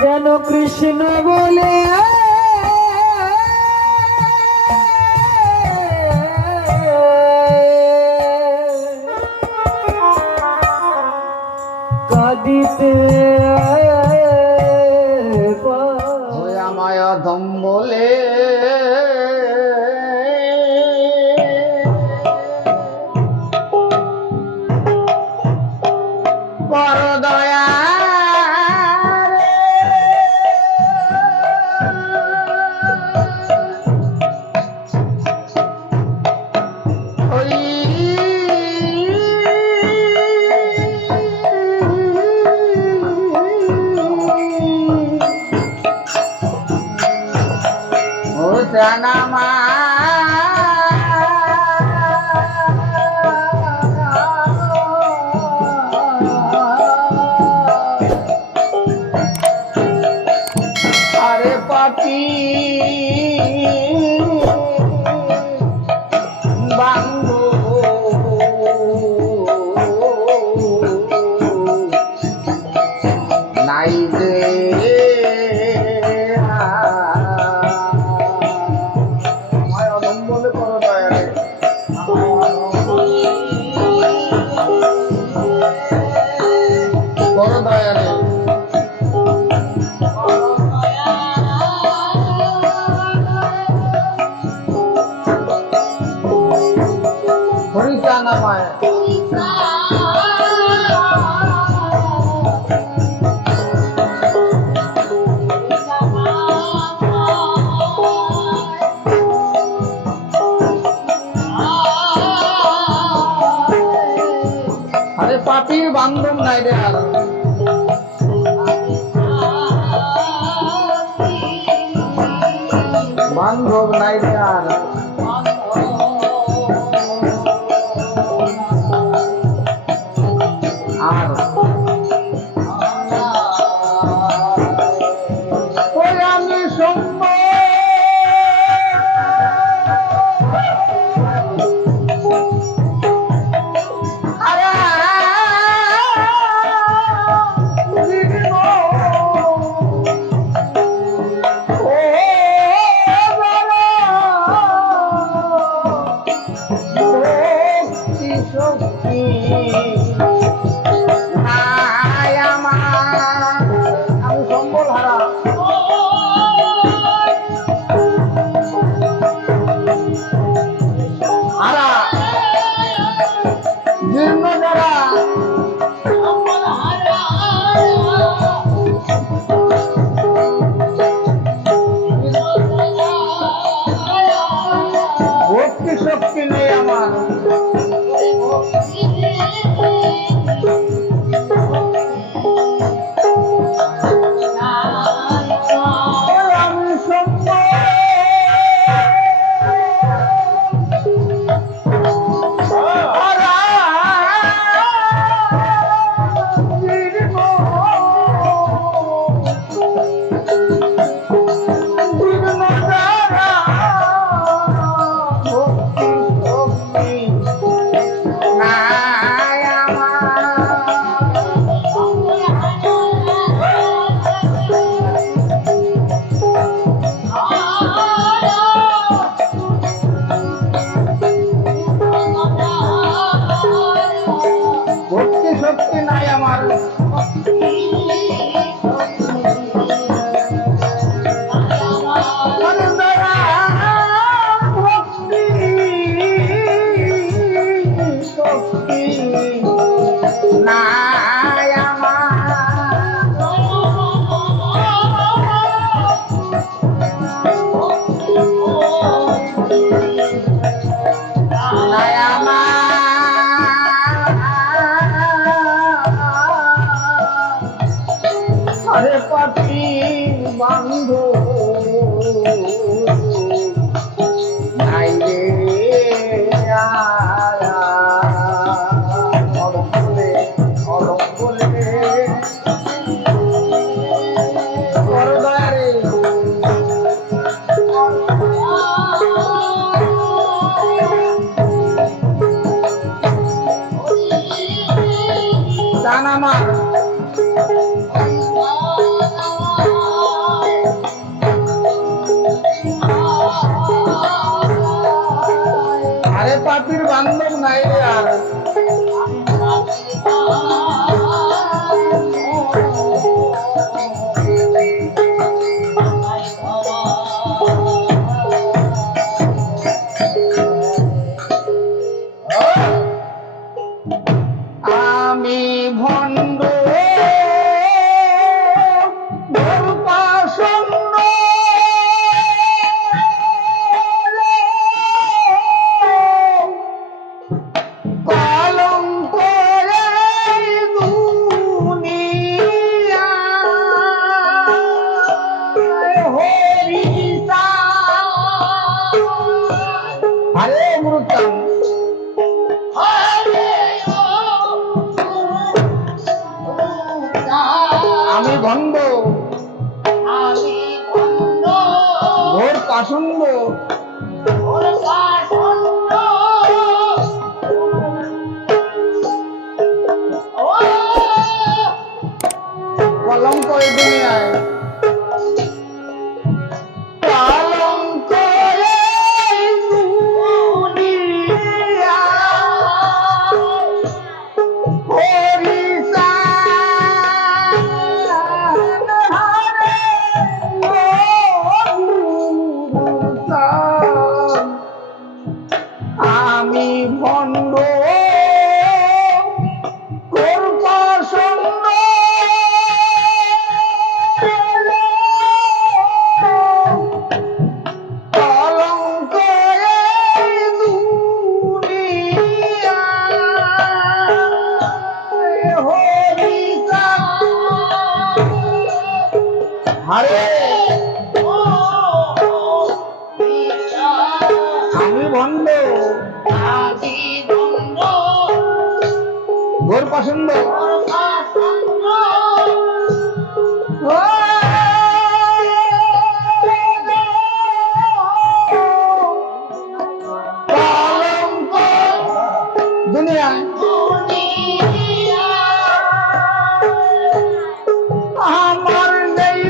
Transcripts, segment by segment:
যেন কৃষ্ণ বলে কাঁদিতে আমায় অধম বলে বড় দয়া জানামা আরে পাপি বাঙ্গো নাই দে আরে পাপির বান্ধব নাই রে আর বান্ধব নাই রে আর আমি সম্বল হারা হারা জীর্ণ যারা ভক্তি শক্তি নেই আমার শক্তি নাই আমার শক্তি নাই আরে পাপি বান্ধু নাই রে বলে বড় দয়া রে জান আমার আমি বন্ধ ঘোর পাষণ্ড ওর পাষণ্ড ও কলঙ্ক এই দুনিয়ায় কলঙ্ক এই দুনিয়ায় হরিচাঁদ হারে ও গুরুচাঁদ, আমি ভণ্ড ঘোর পাষণ্ড কলঙ্ক এই দুনিয়ায় হরিচাঁদ হারে আমি ভণ্ড আমি বন্ধ ঘোর পাষণ্ড ওর পাষণ্ড কলঙ্ক দুনিয়ায় আমার নেই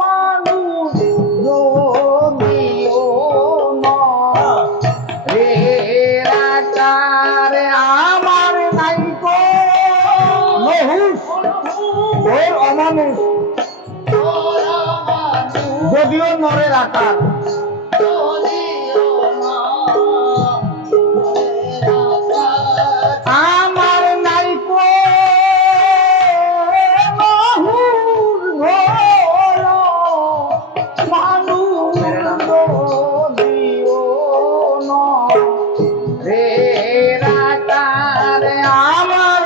মানুষ যদিও রে রাজারে আমার নাই নহুষ ঘোর অমানুষ যদিও নরের আকার আমার নাই মানুষ যদিও রে রাজারে আমার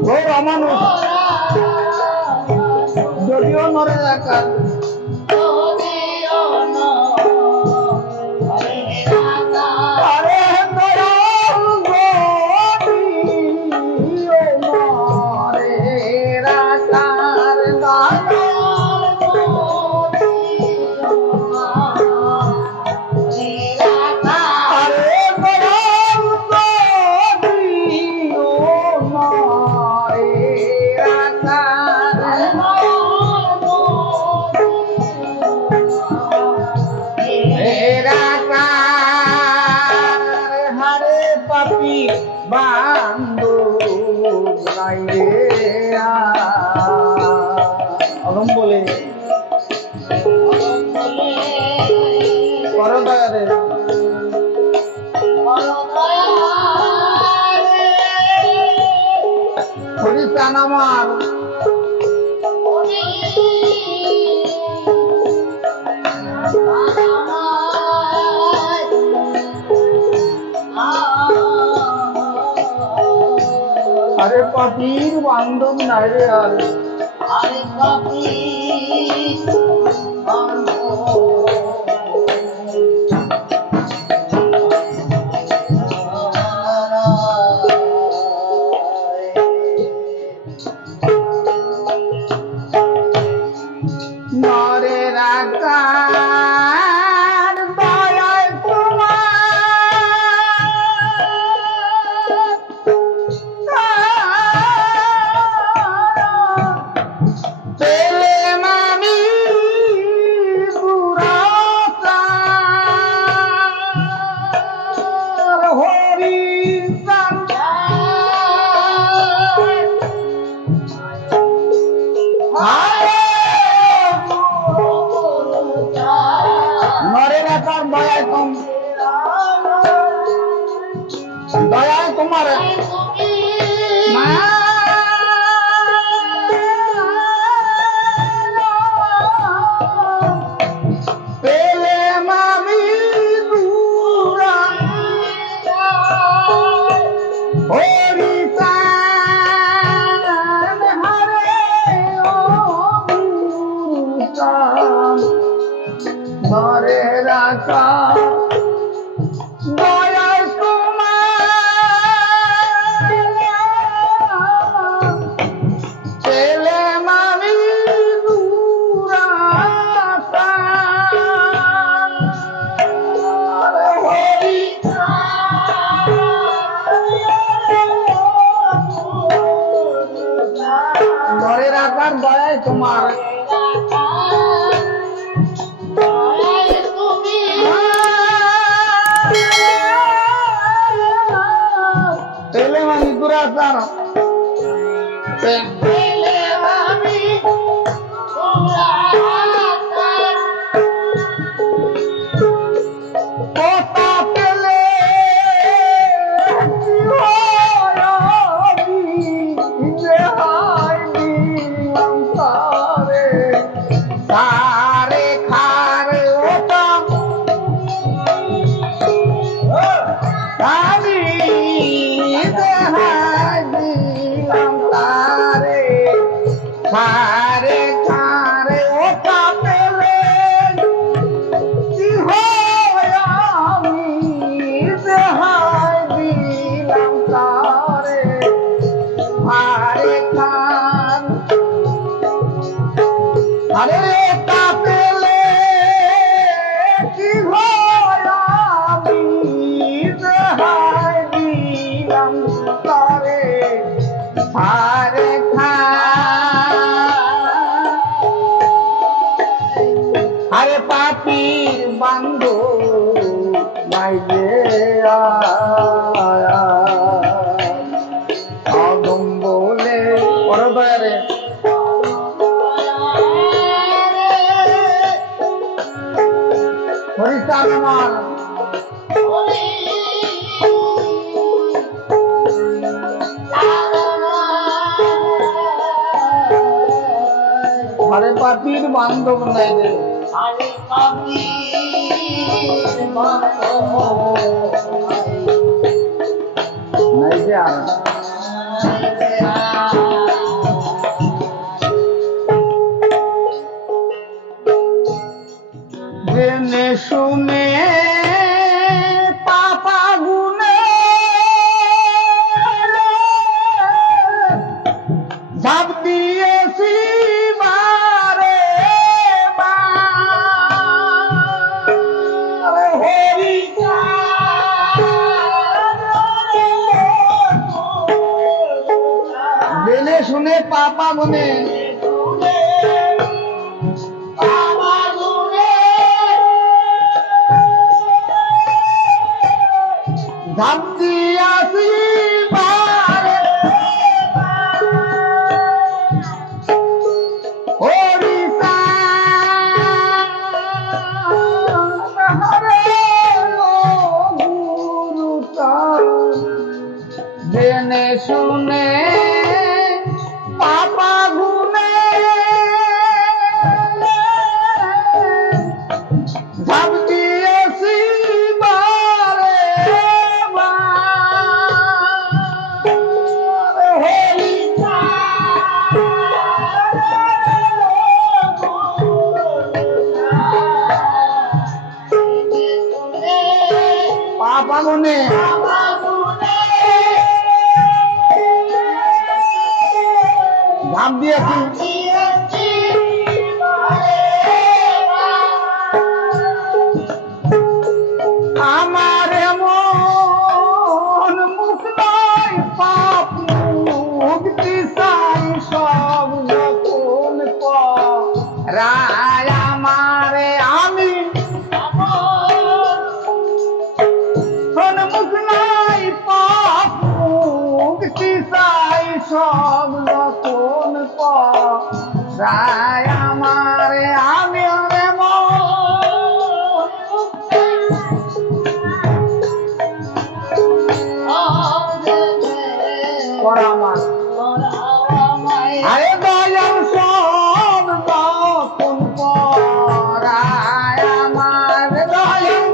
ঘোর অমানুষ যদিও নরের আকার আরে নরম যদিও নরের আকার আরে নরম যদিও নরের আকার হারে পাপি বান্ধু অলম বলে করো দয়া রে হরিচাঁদ আমার আরে পাপির বান্ধব নাই রে আর আরে পাপি নরের আকার দয়ায় তোমার পেলে মামি দুরাচার হরিচাঁদ নরের আকার দয়ায় দয়ায় তোমার মা পেলে মামি দুরা হরিচাঁদ হারে ও গুরুচাঁদ নরের আকার দয়ায় দুরাচার পেলে আমি দুরাচার কথা পেলে কি হয় আমি যে হাই দিলাম তারে তারে খারে ওটা আমি যে হাই দিলাম তারে খারে খারে ওটা পেলে কি হয় আমি যে হাই দিলাম তারে আরে খান আরে ওটা পেলে কি হয় আমি যে হাই দিলাম তারে আরে খান আরে পাপির বান্ধব মাইলে আদম বলে পরদয়ারে হরিচান আমার আরে পাপির বান্ধব নাই রে আরে পাপি নাই যে আর জেনে শুনে পাপা গুনে ঝাঁপ দিয়েছি বারে বারে হরি জেনে শুনে পাপা গুনে ঝাঁপ দিয়েছি বারে জেনে শুনে পাপা গুনে ঝাঁপ দিয়েছি বারে বারে হরি পাপা গুনে ঝাঁপ দিয়েছি আমার এমন মুখ নয় পাপ মুক্তি চাই সব যখন রায় আমারে আমি কোন মুখ নাই পাপ মুক্তি চাই সব যখন রায় আমারে আমি আরে দয়াল সব যখন পরায় আমার দয়াল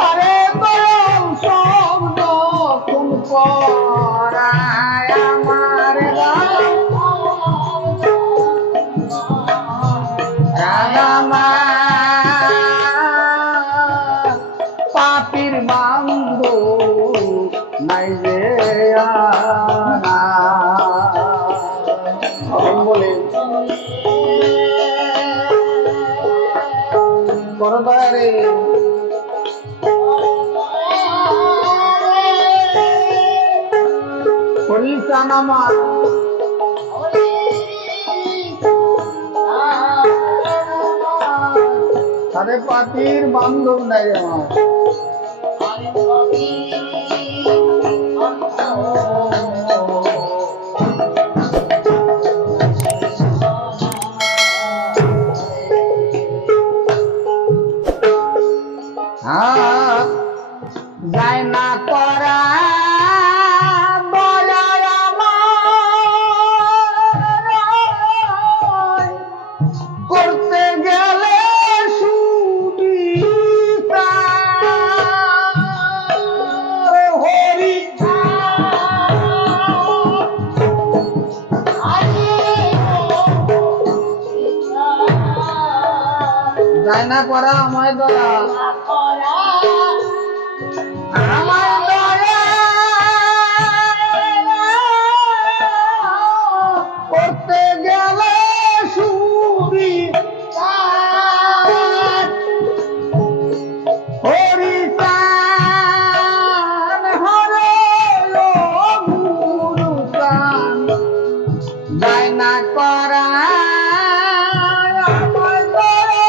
আরে দয়াল সব যখন পরায় আমার রাগামা পাপির বান্ধব নাই যে বলে করদারে হরিচান আমার আরে পাপির বান্ধব নাই আমার যায় না করা দয়ার আমার, করতে গেলে সুবিচার হরি যায় না করা আমায় দয়া আমার দয়া করতে গেলে সুবিচার হরিচান হরে গুরু প্রাণ যায় না করা আমার দয়া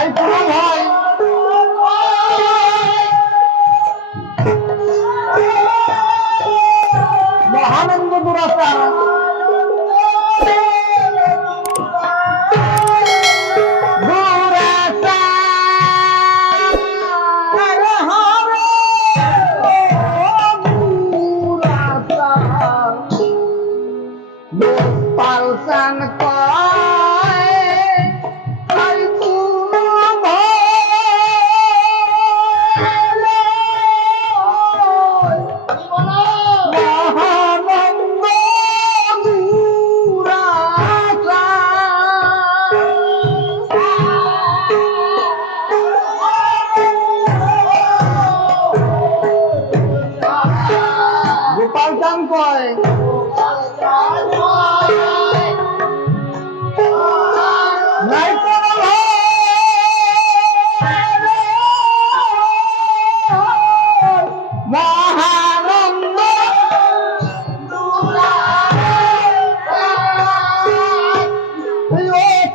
নাই কোনো ভয় মহানন্দ দুরাচার পালসান গোপাল চান কয় নাই কোনো মহানন্দ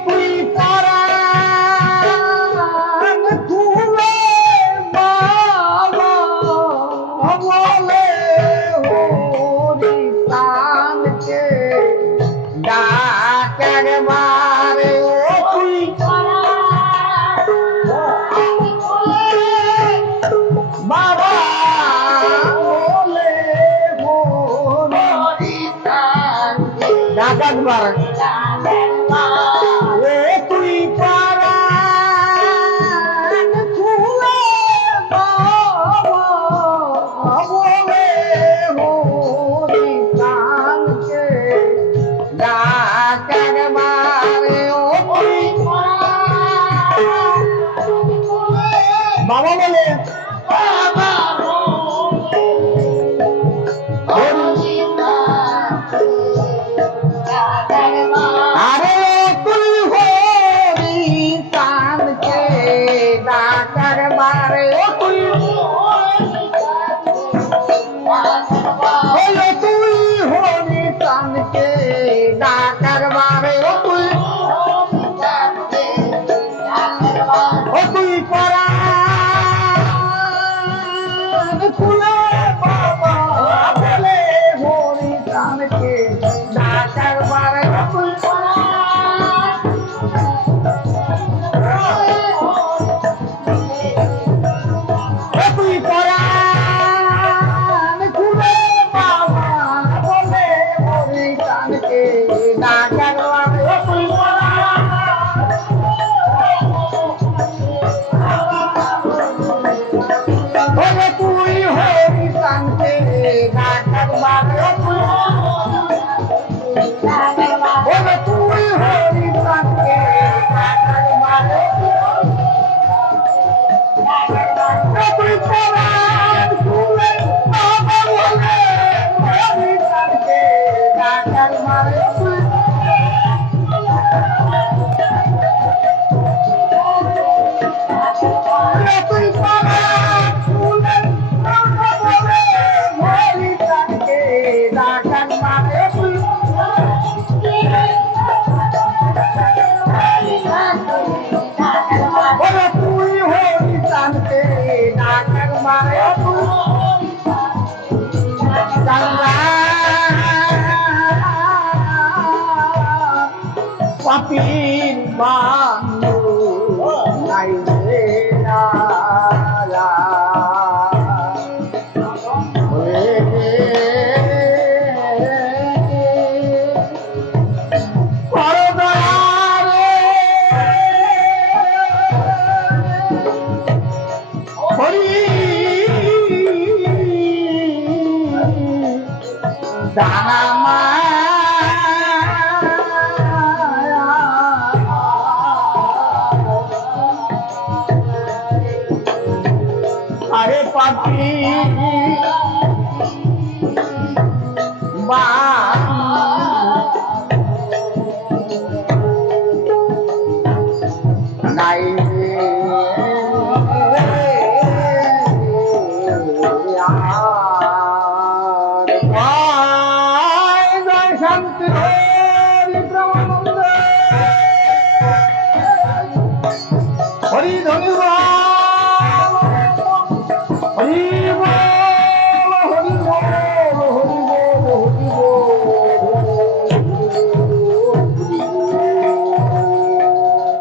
তুই পরাণ তুলে বাবা বলে হরি তানকে ডাকের মারে ও তুই বাবা বলে হরি তানকে ডাকাত মারে ও তুই পরাণ তুলে বাবা বলে হরি তানকে ডাকার মারে ও তুই বাবা বলে আরে তুই হরি তানকে ডাকার মারে ও তুই তুই হরি তানকে ডাকার মারে ও তুই পরাণ খুলে বাবা বলে হরি তানকে ডাকার মারে ও তুই তুই পরাণ খুলে বাবা বলে হরি তানকে ডাকার মারে ও তুই বলে তুই হরি তানকে ডাকার মারে ও তুই বলে তুই হরি তানকে ডাকার মারে তুই পরাণ খুলে বাবা বলে হরি তানকে ডাকার মারে তুই তুই পরাণ খুলে বাবা বলে হরি তানকে ডাকার মারে তুই বলে তুই হরি তানকে ডাকার মারে তুই পাপির বান্ধু নাই রে নালা দানা আরে পাপি বা নাই